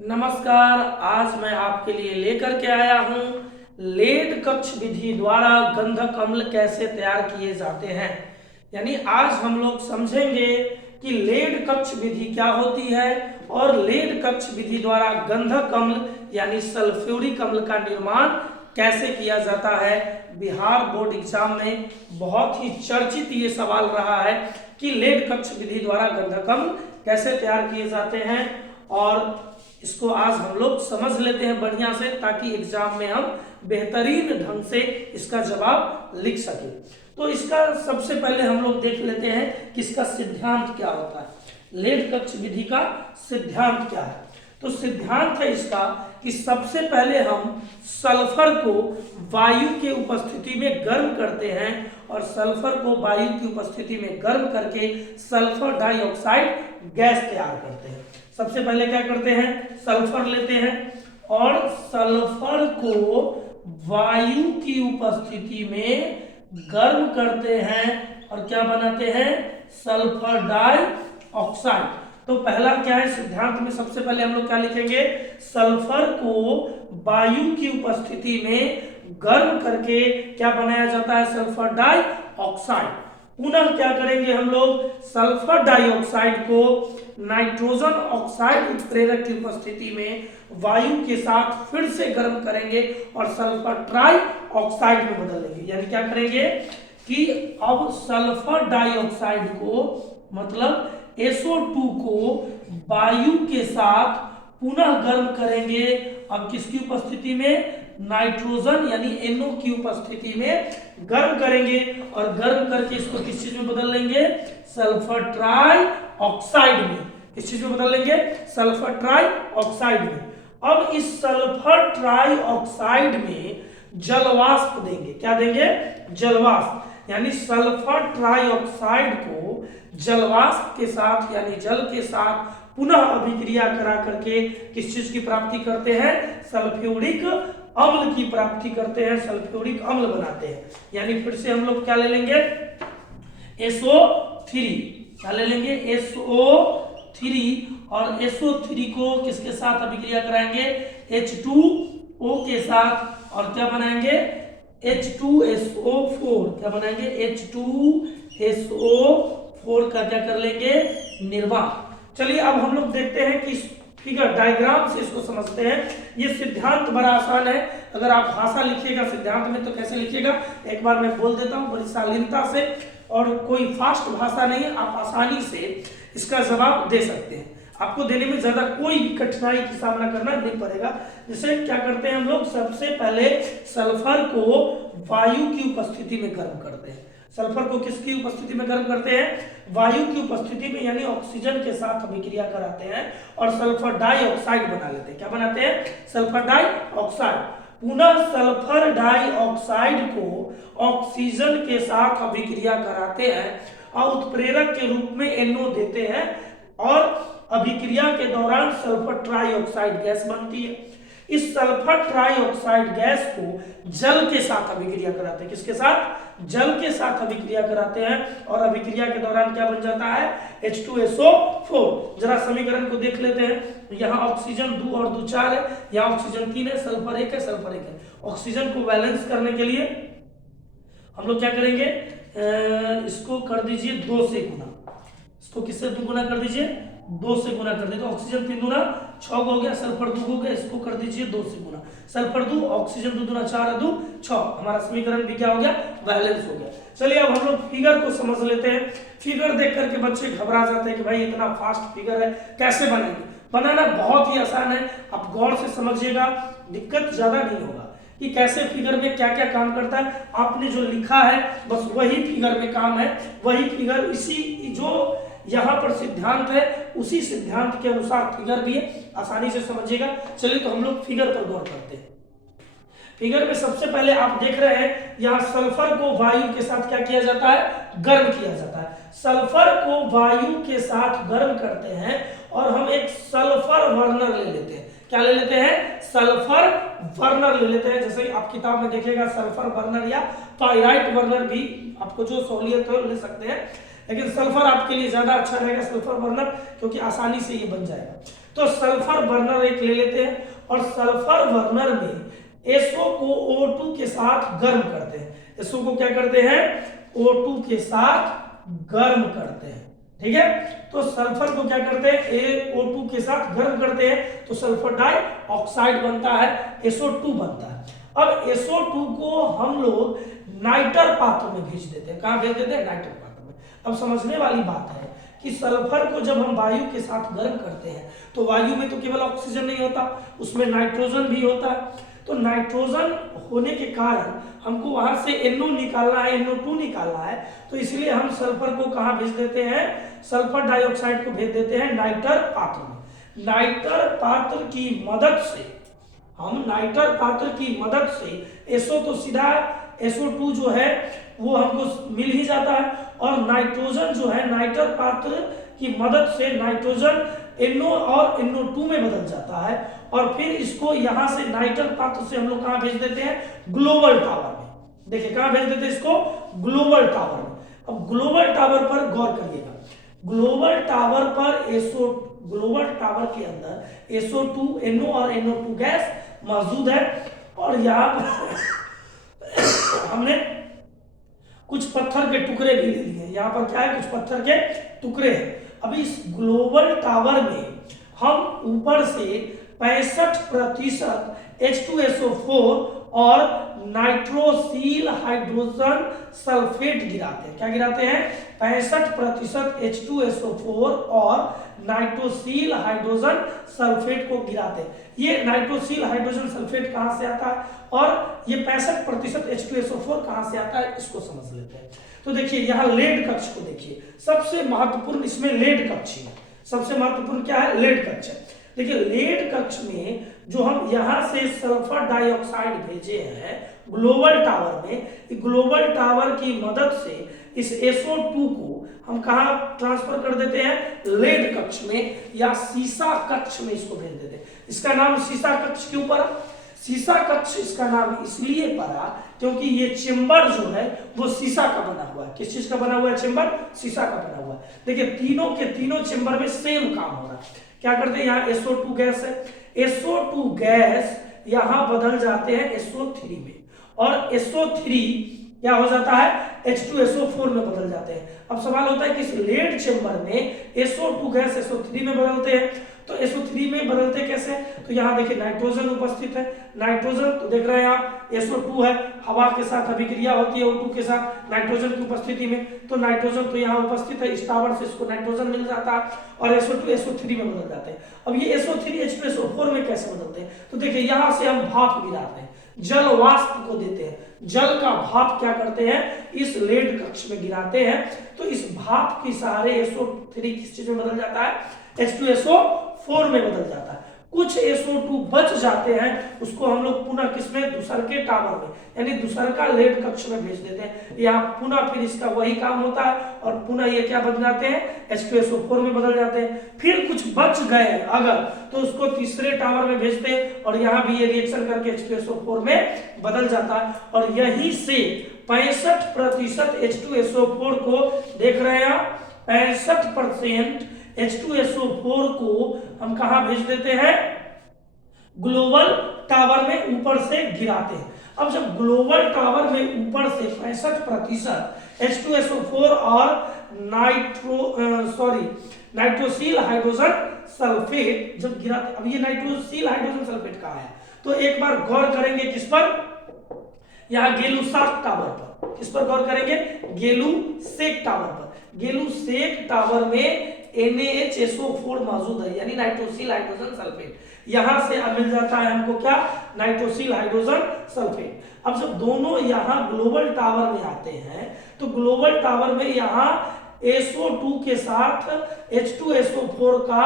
नमस्कार, आज मैं आपके लिए लेकर के आया हूं लेड कक्ष विधि द्वारा गंधक अम्ल कैसे तैयार किए जाते हैं। यानी आज हम लोग समझेंगे कि लेड कक्ष विधि क्या होती है और लेड कक्ष विधि द्वारा गंधक अम्ल यानी सल्फ्यूरिक अम्ल का निर्माण कैसे किया जाता है। बिहार बोर्ड एग्जाम में बहुत ही चर्चित ये सवाल रहा है कि लेड कक्ष विधि द्वारा गंधक अम्ल कैसे तैयार किए जाते हैं, और इसको आज हम लोग समझ लेते हैं बढ़िया से, ताकि एग्जाम में हम बेहतरीन ढंग से इसका जवाब लिख सकें। तो इसका सबसे पहले हम लोग देख लेते हैं कि इसका सिद्धांत क्या होता है। लेड कक्ष विधि का सिद्धांत क्या है? तो सिद्धांत है इसका कि सबसे पहले हम सल्फर को वायु के उपस्थिति में गर्म करते हैं, और सल्फर को वायु की उपस्थिति में गर्म करके सल्फर डाइऑक्साइड गैस तैयार करते हैं। सबसे पहले क्या करते हैं, सल्फर लेते हैं और सल्फर को वायु की उपस्थिति में गर्म करते हैं और क्या बनाते हैं, सल्फर डाइऑक्साइड। तो पहला क्या है सिद्धांत में, सबसे पहले हम लोग क्या लिखेंगे, सल्फर को वायु की उपस्थिति में गर्म करके क्या बनाया जाता है, सल्फर डाइऑक्साइड। पुनः क्या करेंगे हम लोग, सल्फर डाइऑक्साइड को नाइट्रोजन ऑक्साइड उत्प्रेरक की उपस्थिति में वायु के साथ फिर से गर्म करेंगे और सल्फर ट्राई ऑक्साइड में बदल देंगे। यानी क्या करेंगे कि अब सल्फर डाइऑक्साइड को मतलब SO2 को वायु के साथ पुनः गर्म करेंगे। अब किसकी उपस्थिति में, नाइट्रोजन यानी NO की उपस्थिति में गर्म करेंगे, और गर्म करके इसको किस चीज में बदल लेंगे, सल्फर ट्राई ऑक्साइड में। किस चीज में बदल लेंगे, सल्फर ट्राई ऑक्साइड में। अब इस सल्फर ट्राई ऑक्साइड में जलवाष्प देंगे। क्या देंगे, जलवाष्प। यानी सल्फर ट्राई ऑक्साइड को जलवाष्प के साथ यानी जल के साथ पुनः अभिक्रिया करा करके किस चीज की प्राप्ति करते हैं, सल्फ्यूरिक अम्ल की प्राप्ति करते हैं, सल्फ्यूरिक अम्ल बनाते हैं। यानी फिर से हम लोग क्या ले लेंगे, SO3। क्या ले लेंगे, SO3, और SO3 को किसके साथ अभिक्रिया कराएंगे, H2O के साथ, और क्या बनाएंगे, H2SO4। क्या बनाएंगे, H2SO4 का क्या कर लेंगे, निर्माण। चलिए अब हम लोग देखते हैं कि फिगर डायग्राम से इसको समझते हैं। ये सिद्धांत बड़ा आसान है। अगर आप भाषा लिखिएगा सिद्धांत में तो कैसे लिखिएगा, एक बार मैं बोल देता हूँ बड़ी शालीनता से, और कोई फास्ट भाषा नहीं है, आप आसानी से इसका जवाब दे सकते हैं। आपको देने में ज्यादा कोई भी कठिनाई का सामना करना नहीं पड़ेगा। जैसे क्या करते हैं हम लोग, सबसे पहले सल्फर को वायु की उपस्थिति में गर्म करते हैं। सल्फर को किसकी उपस्थिति में गर्म करते हैं, वायु की उपस्थिति में, यानी ऑक्सीजन के साथ अभिक्रिया कराते हैं और सल्फर डाइऑक्साइड बना लेते हैं। क्या बनाते हैं, सल्फर डाइऑक्साइड। पुनः सल्फर डाइऑक्साइड को ऑक्सीजन के साथ अभिक्रिया कराते हैं और उत्प्रेरक के रूप में NO देते हैं, और अभिक्रिया के दौरान सल्फर ट्राइऑक्साइड गैस बनती है। इस सल्फर ट्राइऑक्साइड गैस को जल के साथ अभिक्रिया कराते हैं। किसके साथ, जल के साथ अभिक्रिया कराते हैं, और अभिक्रिया के दौरान क्या बन जाता है, H2SO4। जरा समीकरण को देख लेते हैं। यहाँ ऑक्सीजन 2 और 2 4 है, यहाँ ऑक्सीजन 3 है, सल्फर 1 है, सल्फर 1 है। ऑक्सीजन को बैलेंस करने के लिए हम लोग क्या करेंगे, इसको कर दीजिए 2 से गुना। इसको किससे 2 गुना कर दीजिए, 2 से गुना कर दीजिए। तो ऑक्सीजन 3 गुना 6 हो गया, सल्फर 2 हो गया, इसको कर दीजिए 2 से गुना। सल्फर 2, ऑक्सीजन 2 दूना 4 2 6। हमारा समीकरण भी क्या हो गया, बैलेंस हो गया। चलिए अब हम लोग फिगर को समझ लेते हैं। फिगर देख करके बच्चे घबरा जाते हैं कि भाई इतना फास्ट फिगर है, कैसे बनाएंगे। बनाना बहुत ही आसान है, आप गौर से समझिएगा, दिक्कत ज्यादा नहीं होगा कि कैसे फिगर में क्या क्या काम करता है। आपने जो लिखा है बस वही फिगर में काम है, वही फिगर, इसी जो यहाँ पर सिद्धांत है उसी सिद्धांत के अनुसार फिगर भी है, आसानी से समझिएगा। चलिए तो हम लोग फिगर पर गौर करते हैं। फिगर में सबसे पहले आप देख रहे हैं यहाँ सल्फर को वायु के साथ क्या किया जाता है, गर्म किया जाता है। सल्फर को वायु के साथ गर्म करते हैं और हम एक सल्फर बर्नर ले लेते हैं। क्या ले लेते हैं, सल्फर बर्नर ले लेते हैं। जैसे आप किताब में देखिएगा सल्फर बर्नर या पाइराइट बर्नर भी, आपको जो सहूलियत हो ले सकते हैं। लेकिन सल्फर आपके लिए ज्यादा अच्छा रहेगा, सल्फर बर्नर, क्योंकि आसानी से ये बन जाएगा। तो सल्फर बर्नर एक ले लेते हैं, और सल्फर बर्नर में SO को O2 के साथ गर्म करते हैं। SO को क्या करते हैं? O2 के साथ गर्म करते हैं, ठीक है। तो सल्फर को क्या करते हैं? O2 के साथ गर्म करते हैं, तो सल्फर डाइऑक्साइड बनता है, SO2 बनता है। अब SO2 को हम लोग नाइटर पात्र में भेज देते हैं। कहाँ भेज देते हैं? नाइटर पात्र में। अब समझने वाली बात है कि सल्फर को जब हम वायु के साथ गर्म करते हैं तो वायु में तो केवल ऑक्सीजन नहीं होता, उसमें नाइट्रोजन भी होता है। तो नाइट्रोजन होने के कारण हमको वहां से NO निकालना है, NO2 निकालना है, तो इसलिए हम सल्फर को कहाँ भेज देते हैं? सल्फर डाइऑक्साइड को भेज देते हैं नाइटर पात्र में। नाइटर पात्र की मदद से हम नाइटर पात्र की मदद से SO तो सीधा SO2 जो है वो हमको मिल ही जाता है, और नाइट्रोजन जो है नाइटर पात्र की मदद से नाइट्रोजन NO और NO2 में बदल जाता है, और फिर इसको यहां से नाइटर पात्र से हम लोग कहां भेज देते हैं? ग्लोबल टावर में। देखिए कहां भेज देते हैं इसको? ग्लोबल टावर में। अब ग्लोबल टावर पर गौर करिएगा। ग्लोबल टावर पर ग्लोबल टावर के अंदर SO2, NO और NO2 गैस मौजूद है, और यहाँ पर हमने कुछ पत्थर के टुकड़े भी ले लिए। यहाँ पर क्या है? कुछ पत्थर के टुकड़े हैं। अभी इस ग्लोबल टावर में हम ऊपर से 65% H2SO4 और नाइट्रोसिल हाइड्रोजन सल्फेट गिराते हैं। क्या गिराते हैं? 65% H2SO4 और नाइट्रोसिल हाइड्रोजन सल्फेट को गिराते हैं। ये नाइट्रोसिल हाइड्रोजन सल्फेट कहां से आता है, और ये 65% H2SO4 कहां से आता है, इसको समझ लेते हैं। तो देखिए यहाँ लेड कक्ष को देखिए, सबसे महत्वपूर्ण इसमें लेड कक्ष है। सबसे महत्वपूर्ण क्या है? लेड कक्ष है। देखिए लेड कक्ष में जो हम यहां से सल्फर डाइऑक्साइड भेजे हैं ग्लोबल टावर में, ग्लोबल टावर की मदद से इस SO2 को हम कहां ट्रांसफर कर देते हैं? लेड कक्ष में, या सीसा कक्ष में इसको भेज देते हैं। इसका नाम सीसा कक्ष क्यों पड़ा? सीसा कक्ष इसका नाम इसलिए पड़ा क्योंकि ये चेंबर जो है वो शीशा का बना हुआ है। किस चीज का बना हुआ है? चेंबर शीशा का बना हुआ है। देखिए तीनों के तीनों चेंबर में सेम काम हो रहा है। क्या करते हैं? यहाँ SO2 गैस है, SO2 गैस यहाँ बदल जाते हैं SO3 में, और SO3 क्या हो जाता है? H2SO4 में बदल जाते हैं। अब सवाल होता है कि इस लेड चेंबर में SO2 गैस SO3 में बदलते हैं, तो SO3 में बदलते कैसे? तो यहाँ देखिए नाइट्रोजन उपस्थित है। नाइट्रोजन तो देख रहे हैं आप, SO2 है, हवा के साथ अभिक्रिया होती है O2 के साथ नाइट्रोजन की उपस्थिति में, तो नाइट्रोजन तो यहाँ उपस्थित है, इस टावर से इसको नाइट्रोजन मिल जाता है, और SO2 SO3 में बदल जाते हैं। अब ये SO3 H2SO4 में कैसे बदलते हैं? तो देखिए यहाँ से हम भाप गिराते हैं, जल वाष्प को देते हैं, जल का भाप क्या करते हैं? इस लेड कक्ष में गिराते हैं, तो इस भाप के सहारे SO3 किस चीज में बदल जाता है? H2SO4 में बदल जाता है। कुछ SO2 बच जाते हैं, उसको हम लोग पुनः किसमें? दूसर के टावर में, यानी दूसर का लेड कक्ष में भेज देते हैं। यहाँ पुनः फिर इसका वही काम होता है, और पुनः ये क्या बन जाते हैं? H2SO4 में बदल जाते हैं। फिर कुछ बच गए अगर, तो उसको तीसरे टावर में भेजते हैं, और यहाँ भी ये रिएक्शन करके H2SO4 में बदल जाता है, और यहीं से 65% H2SO4 को देख रहे हैं आप, 65% H2SO4 को हम कहां भेज देते हैं? ग्लोबल टावर में ऊपर से गिराते हैं। अब जब ग्लोबल टावर में ऊपर से 65% H2SO4 और नाइट्रोसिल हाइड्रोजन सल्फेट जब गिराते, अब ये नाइट्रोसिल हाइड्रोजन सल्फेट कहां है? तो एक बार गौर करेंगे किस पर? यहाँ गेलुसाक टावर पर। किस पर गौर करेंगे? गेलुसेक टावर पर। गेलुसेक टावर में NaHSO4 मौजूद है, यानी नाइट्रोसिल हाइड्रोजन सल्फेट। यहां से अब मिल जाता है हमको क्या? Nitrosyl hydrogen sulphate. अब जब दोनों यहां ग्लोबल टावर में आते हैं, तो ग्लोबल टावर में यहां SO2 के साथ H2SO4 का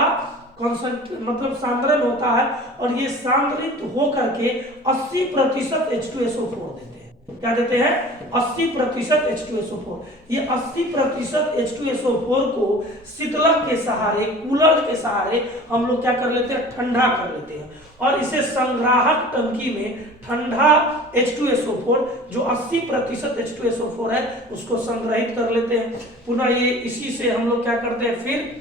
मतलब सांद्रण होता है, और ये सांद्रित होकर के 80% H2SO4 देते हैं। क्या देते हैं 80% H2SO4। ये 80% H2SO4 को शीतलक के सहारे, कूलर के सहारे हम लोग क्या कर लेते हैं, ठंडा कर लेते हैं और इसे संग्राहक टंकी में ठंडा H2SO4 जो 80% H2SO4 है उसको संग्रहित कर लेते हैं। पुनः ये इसी से हम लोग क्या करते हैं, फिर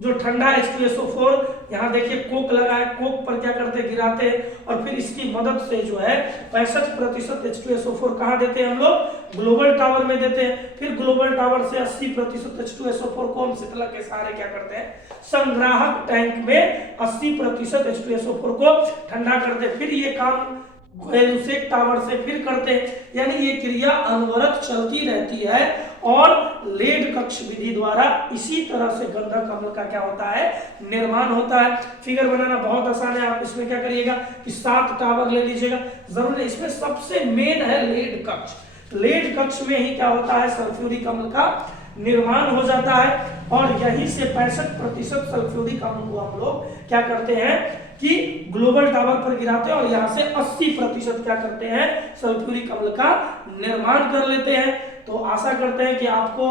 जो ठंडा H2SO4 यहाँ देखिए कोक लगा है, कोक पर क्या करते हैं, गिराते हैं और फिर इसकी मदद से जो है 65% H2SO4 कहाँ देते हैं हम लोग, ग्लोबल टावर में देते हैं। फिर ग्लोबल टावर से 80% H2SO4 को हम शीतलक के सहारे क्या करते हैं, संग्राहक टैंक में 80% H2SO4 को ठंडा करते हैं। फिर ये काम दूसरे टावर से फिर करते हैं, यानी ये क्रिया अनवरत चलती रहती है और लेड कक्ष विधि द्वारा इसी तरह से गंधक अम्ल का क्या होता है, निर्माण होता है। फिगर बनाना बहुत आसान है, आप इसमें क्या करिएगा कि 7 टावर ले लीजिएगा, जरूर है। इसमें सबसे मेन है लेड कक्ष। लेड कक्ष में ही क्या होता है, सल्फ्यूरिक अम्ल का निर्माण हो जाता है और यहीं से 65% सल्फ्यूरिक अम्ल को हम लोग क्या करते हैं कि ग्लोबल टावर पर गिराते हैं और यहां से 80% क्या करते हैं, सल्फ्यूरिक अम्ल का निर्माण कर लेते हैं। तो आशा करते हैं कि आपको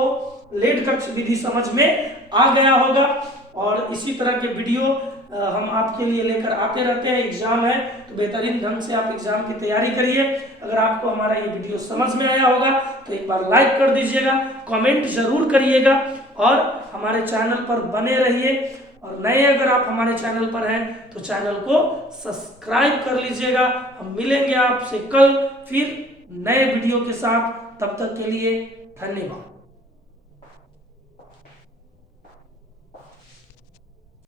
लेड कक्ष विधि समझ में आ गया होगा और इसी तरह के वीडियो हम आपके लिए लेकर आते रहते हैं। एग्जाम है तो बेहतरीन ढंग से आप एग्जाम की तैयारी करिए। अगर आपको हमारा ये वीडियो समझ में आया होगा तो एक बार लाइक कर दीजिएगा, कमेंट जरूर करिएगा और हमारे चैनल पर बने रहिए। और नए अगर आप हमारे चैनल पर हैं तो चैनल को सब्सक्राइब कर लीजिएगा। हम मिलेंगे आपसे कल फिर नए वीडियो के साथ, तब तक के लिए धन्यवाद।